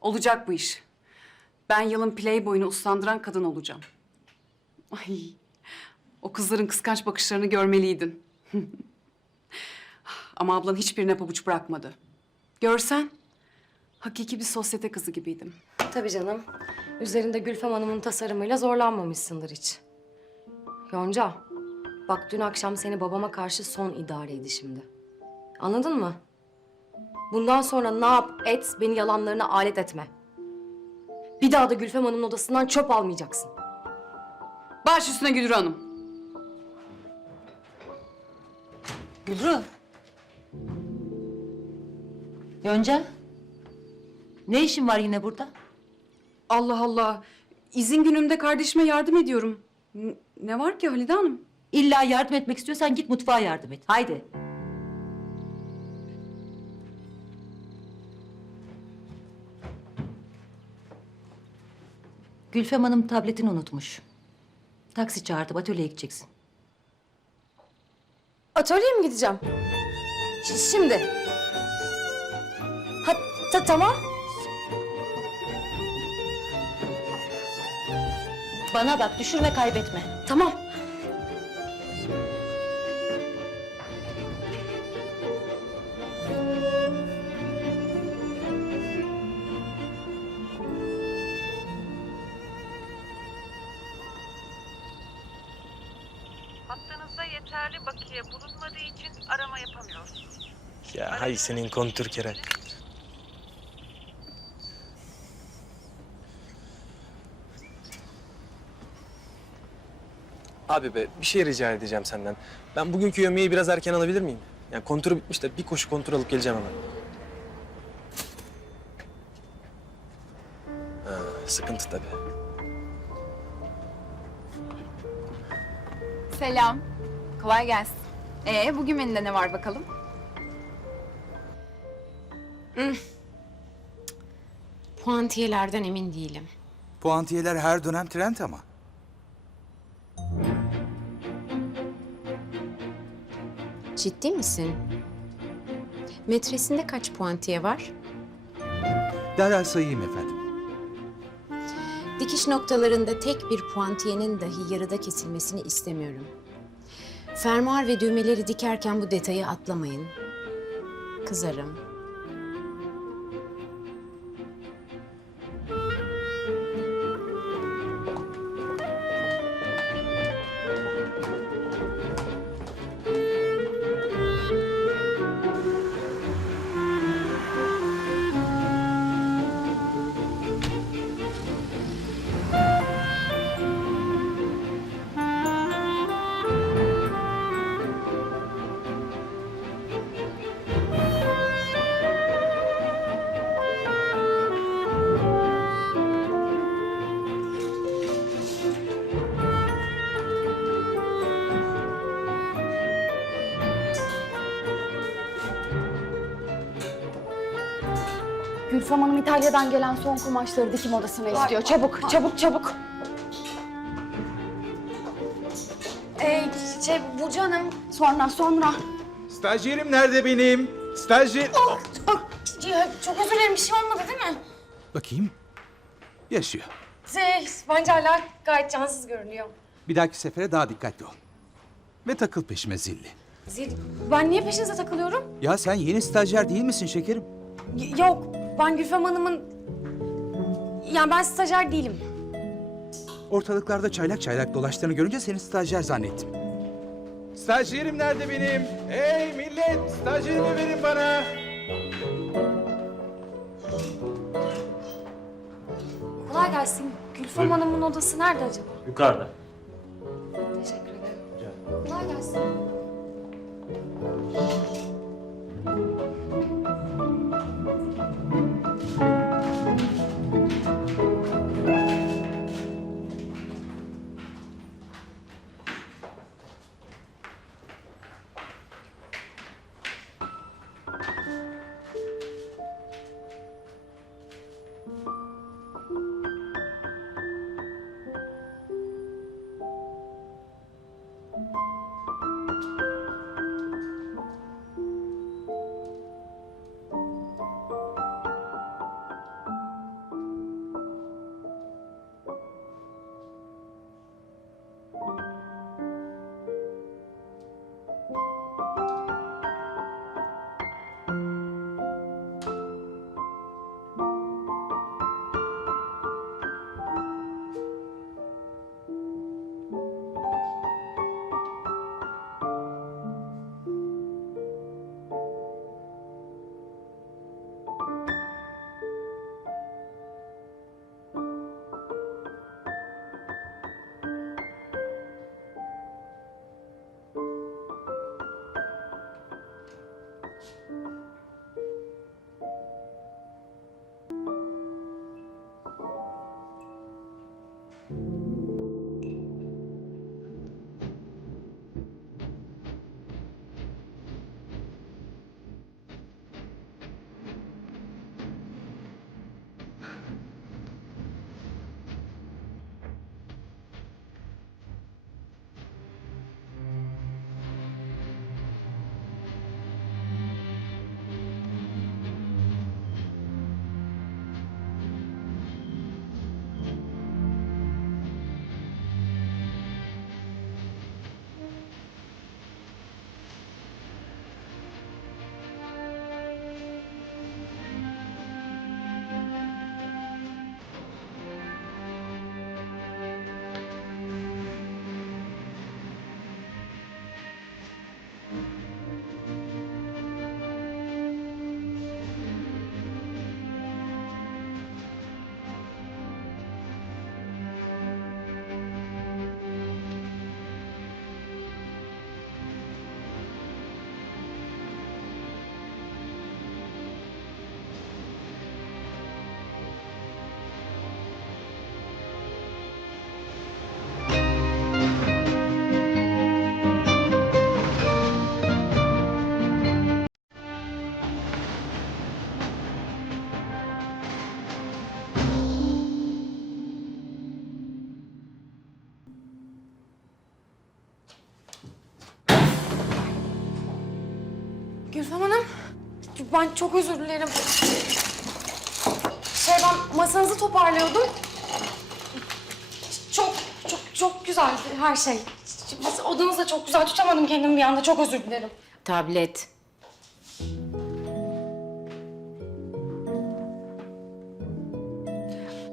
Olacak bu iş. Ben yılın playboyunu uslandıran kadın olacağım. Ay, o kızların kıskanç bakışlarını görmeliydin. Ama ablan hiçbirine pabuç bırakmadı. Görsen, hakiki bir sosyete kızı gibiydim. Tabii canım. Üzerinde Gülfem Hanım'ın tasarımıyla zorlanmamışsındır hiç. Yonca, bak dün akşam seni babama karşı son idareydi şimdi. Anladın mı? Bundan sonra ne yap et, beni yalanlarına alet etme. Bir daha da Gülfem Hanım'ın odasından çöp almayacaksın. Baş üstüne Güdür Hanım. Gülru. Yonca. Ne işin var yine burada? Allah Allah. İzin günümde kardeşime yardım ediyorum. N- ne var ki Halide Hanım? İlla yardım etmek istiyorsan git mutfağa yardım et. Haydi. Gülfem Hanım tabletini unutmuş. Taksi çağırtıp atölyeye gideceksin. Atölyeye mi gideceğim? Ş- şimdi. Ha, ta- tamam. Bana bak düşürme kaybetme. Tamam. Yeterli bakiye bulunmadığı için arama yapamıyorsunuz. Ya hay senin kontürkere. Abi be bir şey rica edeceğim senden. Ben bugünkü yemeği biraz erken alabilir miyim? Yani konturu bitmiş de bir koşu kontur alıp geleceğim hemen. Ha, sıkıntı tabii. Selam. Kolay gelsin. Ee, bugün menüde ne var bakalım? Puantiyelerden emin değilim. Puantiyeler her dönem trend ama. Ciddi misin? Metresinde kaç puantiye var? Derhal sayayım efendim. Dikiş noktalarında tek bir puantiyenin dahi yarıda kesilmesini istemiyorum. Fermuar ve düğmeleri dikerken bu detayı atlamayın. Kızarım. Gülfem Hanım İtalya'dan gelen son kumaşları dikim odasına istiyor. Çabuk, çabuk, çabuk. Ee, şey Burcu Hanım. Sonra, sonra. Stajyerim nerede benim? Stajyer... Ya, çok özür dilerim bir şey olmadı değil mi? Bakayım. Yaşıyor. Şey, bence hala gayet cansız görünüyor. Bir dahaki sefere daha dikkatli ol. Ve takıl peşime zilli. Zil, ben niye peşinize takılıyorum? Ya sen yeni stajyer değil misin şekerim? Y- yok, ben Gülfem Hanım'ın... Yani ben stajyer değilim. Ortalıklarda çaylak çaylak dolaştığını görünce seni stajyer zannettim. Stajyerim nerede benim? Hey millet! Stajyerimi verin bana! Kolay gelsin. Gülfem Hanım'ın odası nerede acaba? Yukarıda. Teşekkür ederim. Kolay gelsin. Gülfem ben çok özür dilerim. Şey ben masanızı toparlıyordum. Çok çok çok güzeldi her şey. Biz odanızda çok güzel tutamadım kendimi bir anda. Çok özür dilerim. Tablet.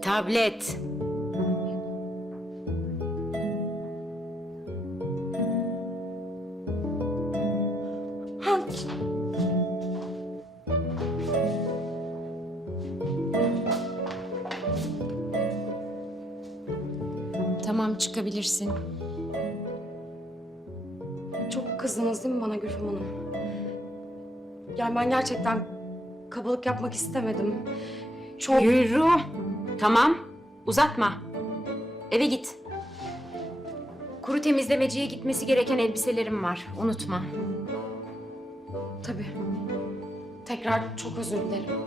Tablet. Tamam çıkabilirsin. çok kızdınız değil mi bana Gülfem Hanım? Yani ben gerçekten kabalık yapmak istemedim. Çok... Yürü. Tamam. Uzatma. Eve git. Kuru temizlemeciye gitmesi gereken elbiselerim var. Unutma. Tabii. Tekrar çok özür dilerim.